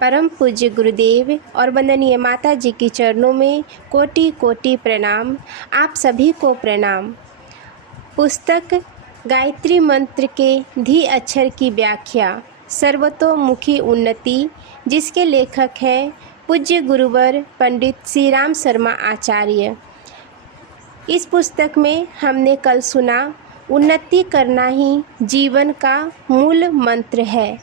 परम पूज्य गुरुदेव और वंदनीय माता जी के चरणों में कोटि कोटि प्रणाम। आप सभी को प्रणाम। पुस्तक गायत्री मंत्र के धी अक्षर की व्याख्या सर्वतोमुखी उन्नति, जिसके लेखक हैं पूज्य गुरुवर पंडित श्री राम शर्मा आचार्य। इस पुस्तक में हमने कल सुना, उन्नति करना ही जीवन का मूल मंत्र है।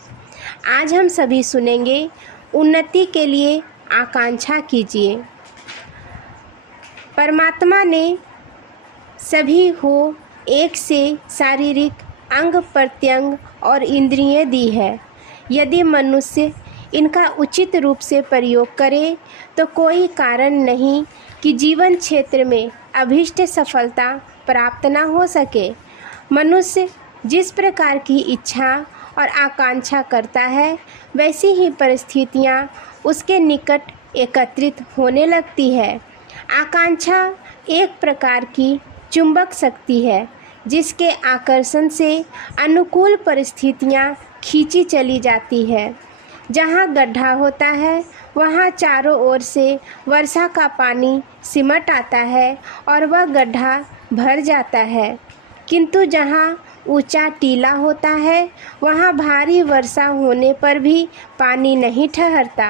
आज हम सभी सुनेंगे, उन्नति के लिए आकांक्षा कीजिए। परमात्मा ने सभी को एक से शारीरिक अंग प्रत्यंग और इंद्रियें दी है। यदि मनुष्य इनका उचित रूप से प्रयोग करे तो कोई कारण नहीं कि जीवन क्षेत्र में अभीष्ट सफलता प्राप्त न हो सके। मनुष्य जिस प्रकार की इच्छा और आकांक्षा करता है, वैसी ही परिस्थितियाँ उसके निकट एकत्रित होने लगती है। आकांक्षा एक प्रकार की चुंबक शक्ति है, जिसके आकर्षण से अनुकूल परिस्थितियाँ खींची चली जाती है। जहाँ गड्ढा होता है, वहाँ चारों ओर से वर्षा का पानी सिमट आता है और वह गड्ढा भर जाता है। किंतु जहाँ ऊंचा टीला होता है, वहाँ भारी वर्षा होने पर भी पानी नहीं ठहरता।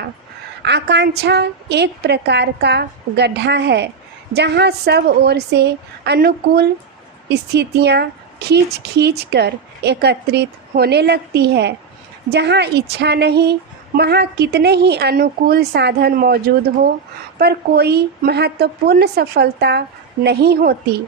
आकांक्षा एक प्रकार का गड्ढा है, जहाँ सब ओर से अनुकूल स्थितियाँ खींच खींच कर एकत्रित होने लगती है। जहाँ इच्छा नहीं, वहाँ कितने ही अनुकूल साधन मौजूद हो, पर कोई महत्वपूर्ण सफलता नहीं होती।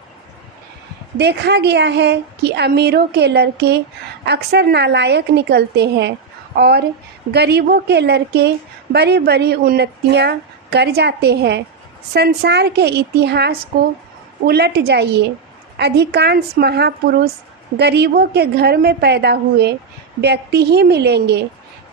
देखा गया है कि अमीरों के लड़के अक्सर नालायक निकलते हैं और गरीबों के लड़के बड़ी बड़ी उन्नतियां कर जाते हैं। संसार के इतिहास को उलट जाइए, अधिकांश महापुरुष गरीबों के घर में पैदा हुए व्यक्ति ही मिलेंगे।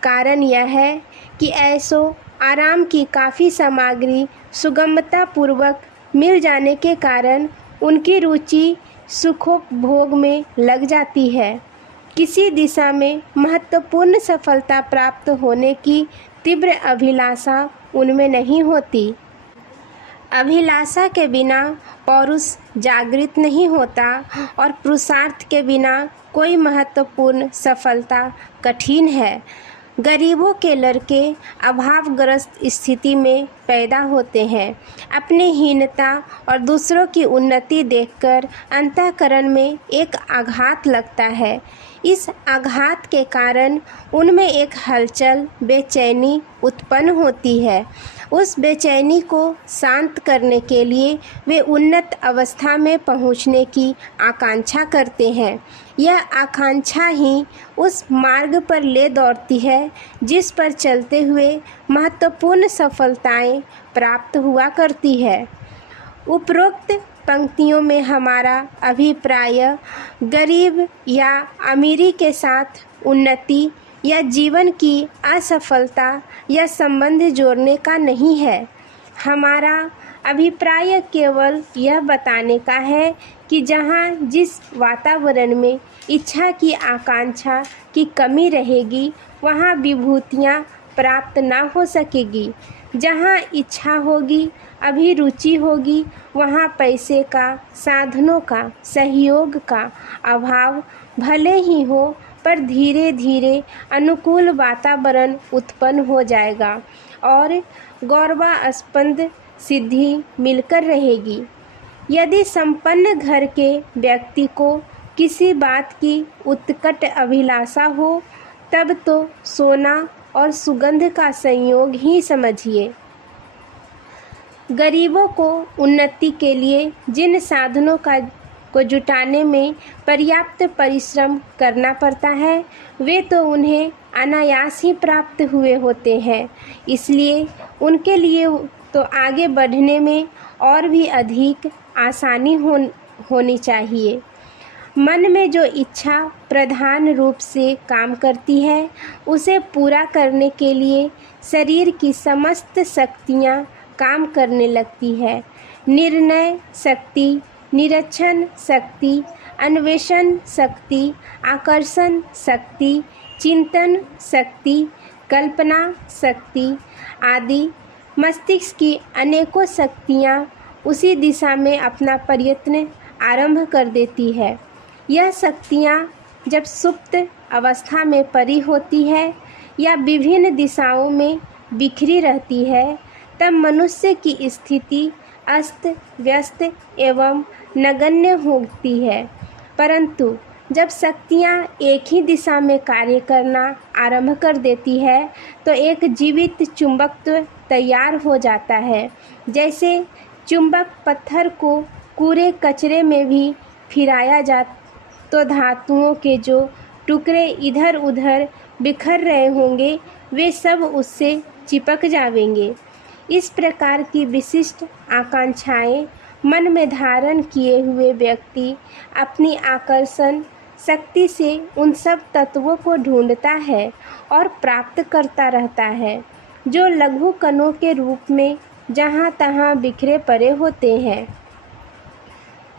कारण यह है कि ऐसो आराम की काफ़ी सामग्री सुगमतापूर्वक मिल जाने के कारण उनकी रुचि सुखोपभोग में लग जाती है। किसी दिशा में महत्वपूर्ण सफलता प्राप्त होने की तीव्र अभिलाषा उनमें नहीं होती। अभिलाषा के बिना पौरुष जागृत नहीं होता और पुरुषार्थ के बिना कोई महत्वपूर्ण सफलता कठिन है। गरीबों के लड़के अभावग्रस्त स्थिति में पैदा होते हैं। अपनी हीनता और दूसरों की उन्नति देखकर अंतःकरण में एक आघात लगता है। इस आघात के कारण उनमें एक हलचल, बेचैनी उत्पन्न होती है। उस बेचैनी को शांत करने के लिए वे उन्नत अवस्था में पहुंचने की आकांक्षा करते हैं। यह आकांक्षा ही उस मार्ग पर ले दौड़ती है जिस पर चलते हुए महत्वपूर्ण सफलताएं प्राप्त हुआ करती है। उपरोक्त पंक्तियों में हमारा अभिप्राय गरीब या अमीरी के साथ उन्नति या जीवन की असफलता या संबंध जोड़ने का नहीं है। हमारा अभिप्राय केवल यह बताने का है कि जहाँ जिस वातावरण में इच्छा की आकांक्षा की कमी रहेगी, वहाँ विभूतियाँ प्राप्त ना हो सकेगी। जहाँ इच्छा होगी, अभिरुचि होगी, वहाँ पैसे का, साधनों का, सहयोग का अभाव भले ही हो, पर धीरे धीरे अनुकूल वातावरण उत्पन्न हो जाएगा और गौरवास्पद सिद्धि मिलकर रहेगी। यदि संपन्न घर के व्यक्ति को किसी बात की उत्कट अभिलाषा हो, तब तो सोना और सुगंध का संयोग ही समझिए। गरीबों को उन्नति के लिए जिन साधनों को जुटाने में पर्याप्त परिश्रम करना पड़ता है, वे तो उन्हें अनायास ही प्राप्त हुए होते हैं। इसलिए उनके लिए तो आगे बढ़ने में और भी अधिक आसानी होनी चाहिए। मन में जो इच्छा प्रधान रूप से काम करती है, उसे पूरा करने के लिए शरीर की समस्त शक्तियाँ काम करने लगती है। निर्णय शक्ति, निरीक्षण शक्ति, अन्वेषण शक्ति, आकर्षण शक्ति, चिंतन शक्ति, कल्पना शक्ति आदि मस्तिष्क की अनेकों शक्तियाँ उसी दिशा में अपना प्रयत्न आरंभ कर देती है। यह शक्तियाँ जब सुप्त अवस्था में परी होती है या विभिन्न दिशाओं में बिखरी रहती है, तब मनुष्य की स्थिति अस्त व्यस्त एवं नगण्य होती है। परंतु जब शक्तियाँ एक ही दिशा में कार्य करना आरंभ कर देती है तो एक जीवित चुंबकत्व तैयार हो जाता है। जैसे चुंबक पत्थर को कूड़े कचरे में भी फिराया जा तो धातुओं के जो टुकड़े इधर उधर बिखर रहे होंगे वे सब उससे चिपक जाएंगे। इस प्रकार की विशिष्ट आकांक्षाएं मन में धारण किए हुए व्यक्ति अपनी आकर्षण शक्ति से उन सब तत्वों को ढूंढता है और प्राप्त करता रहता है जो लघु कणों के रूप में जहाँ तहाँ बिखरे पड़े होते हैं।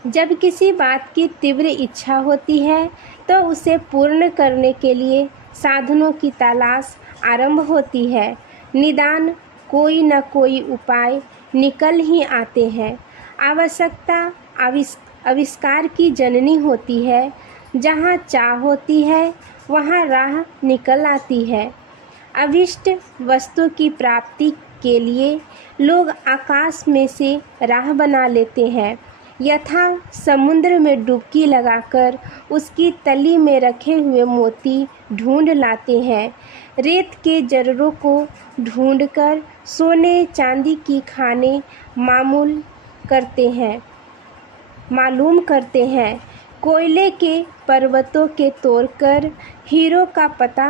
जब किसी बात की तीव्र इच्छा होती है तो उसे पूर्ण करने के लिए साधनों की तलाश आरंभ होती है। निदान कोई न कोई उपाय निकल ही आते हैं। आवश्यकता आविष्कार की जननी होती है। जहाँ चाह होती है वहाँ राह निकल आती है। अभिष्ट वस्तु की प्राप्ति के लिए लोग आकाश में से राह बना लेते हैं। यथा समुद्र में डुबकी लगाकर उसकी तली में रखे हुए मोती ढूंढ लाते हैं। रेत के जर्रों को ढूंढकर सोने चांदी की खाने मालूम करते हैं। कोयले के पर्वतों के तोड़कर हीरो का पता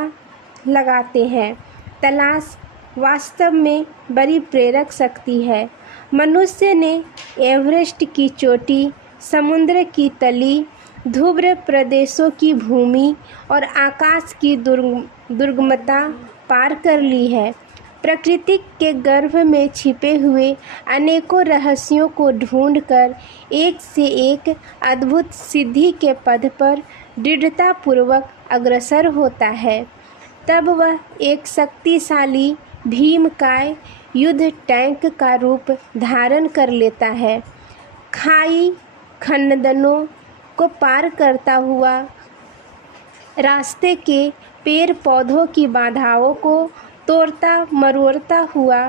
लगाते हैं। तलाश वास्तव में बड़ी प्रेरक शक्ति है। मनुष्य ने एवरेस्ट की चोटी, समुद्र की तली, ध्रुव प्रदेशों की भूमि और आकाश की दुर्गमता पार कर ली है। प्रकृति के गर्भ में छिपे हुए अनेकों रहस्यों को ढूंढकर एक से एक अद्भुत सिद्धि के पद पर दृढ़तापूर्वक अग्रसर होता है। तब वह एक शक्तिशाली भीमकाय युद्ध टैंक का रूप धारण कर लेता है। खाई खंडनों को पार करता हुआ रास्ते के पेड़ पौधों की बाधाओं को तोड़ता मरोड़ता हुआ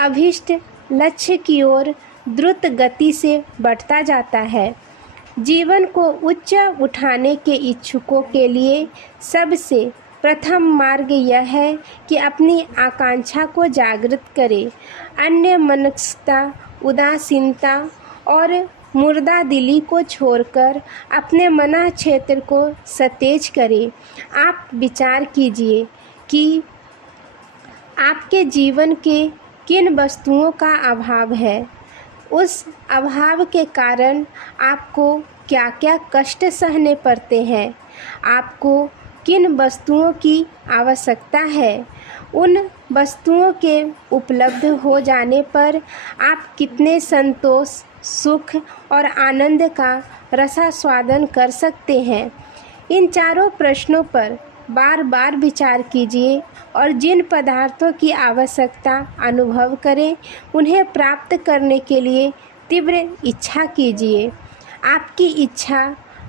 अभीष्ट लक्ष्य की ओर द्रुत गति से बढ़ता जाता है। जीवन को उच्च उठाने के इच्छुकों के लिए सबसे प्रथम मार्ग यह है कि अपनी आकांक्षा को जागृत करें। अन्य मनस्कता, उदासीनता और मुर्दा दिली को छोड़कर अपने मन क्षेत्र को सतेज करें। आप विचार कीजिए कि आपके जीवन के किन वस्तुओं का अभाव है। उस अभाव के कारण आपको क्या क्या कष्ट सहने पड़ते हैं। आपको किन वस्तुओं की आवश्यकता है। उन वस्तुओं के उपलब्ध हो जाने पर आप कितने संतोष, सुख और आनंद का रसास्वादन कर सकते हैं। इन चारों प्रश्नों पर बार बार विचार कीजिए और जिन पदार्थों की आवश्यकता अनुभव करें उन्हें प्राप्त करने के लिए तीव्र इच्छा कीजिए। आपकी इच्छा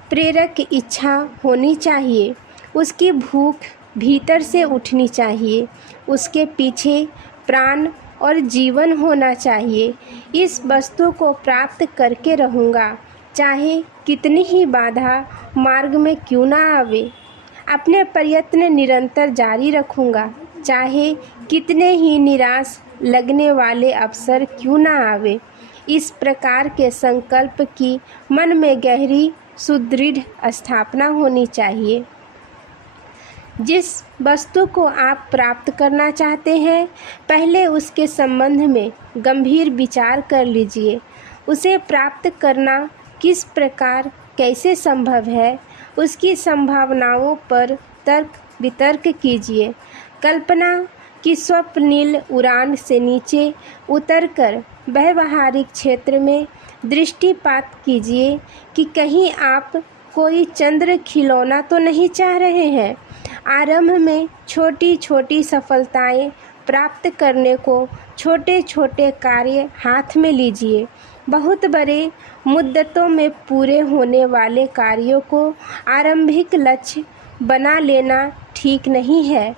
प्रेरक इच्छा होनी चाहिए। उसकी भूख भीतर से उठनी चाहिए। उसके पीछे प्राण और जीवन होना चाहिए। इस वस्तु को प्राप्त करके रहूँगा, चाहे कितनी ही बाधा मार्ग में क्यों ना आवे। अपने प्रयत्न निरंतर जारी रखूँगा, चाहे कितने ही निराश लगने वाले अवसर क्यों ना आवे। इस प्रकार के संकल्प की मन में गहरी सुदृढ़ स्थापना होनी चाहिए। जिस वस्तु को आप प्राप्त करना चाहते हैं, पहले उसके संबंध में गंभीर विचार कर लीजिए। उसे प्राप्त करना किस प्रकार कैसे संभव है, उसकी संभावनाओं पर तर्क वितर्क कीजिए। कल्पना की स्वप्निल उड़ान से नीचे उतरकर व्यवहारिक क्षेत्र में दृष्टिपात कीजिए कि कहीं आप कोई चंद्र खिलौना तो नहीं चाह रहे हैं। आरंभ में छोटी छोटी सफलताएं प्राप्त करने को छोटे छोटे कार्य हाथ में लीजिए। बहुत बड़े मुद्दतों में पूरे होने वाले कार्यों को आरंभिक लक्ष्य बना लेना ठीक नहीं है।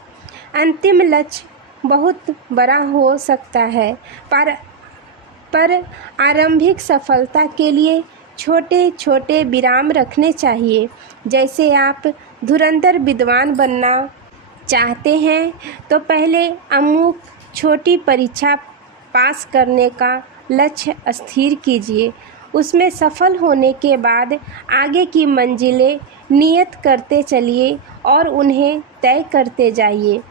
अंतिम लक्ष्य बहुत बड़ा हो सकता है, पर आरंभिक सफलता के लिए छोटे छोटे विराम रखने चाहिए। जैसे आप धुरंधर विद्वान बनना चाहते हैं तो पहले अमुक छोटी परीक्षा पास करने का लक्ष्य स्थिर कीजिए। उसमें सफल होने के बाद आगे की मंजिलें नियत करते चलिए और उन्हें तय करते जाइए।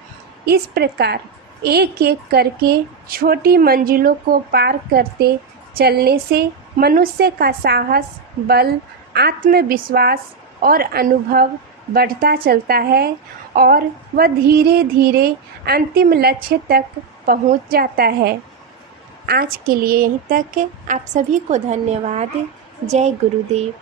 इस प्रकार एक एक करके छोटी मंजिलों को पार करते चलने से मनुष्य का साहस, बल, आत्मविश्वास और अनुभव बढ़ता चलता है और वह धीरे धीरे अंतिम लक्ष्य तक पहुंच जाता है। आज के लिए यहीं तक। आप सभी को धन्यवाद। जय गुरुदेव।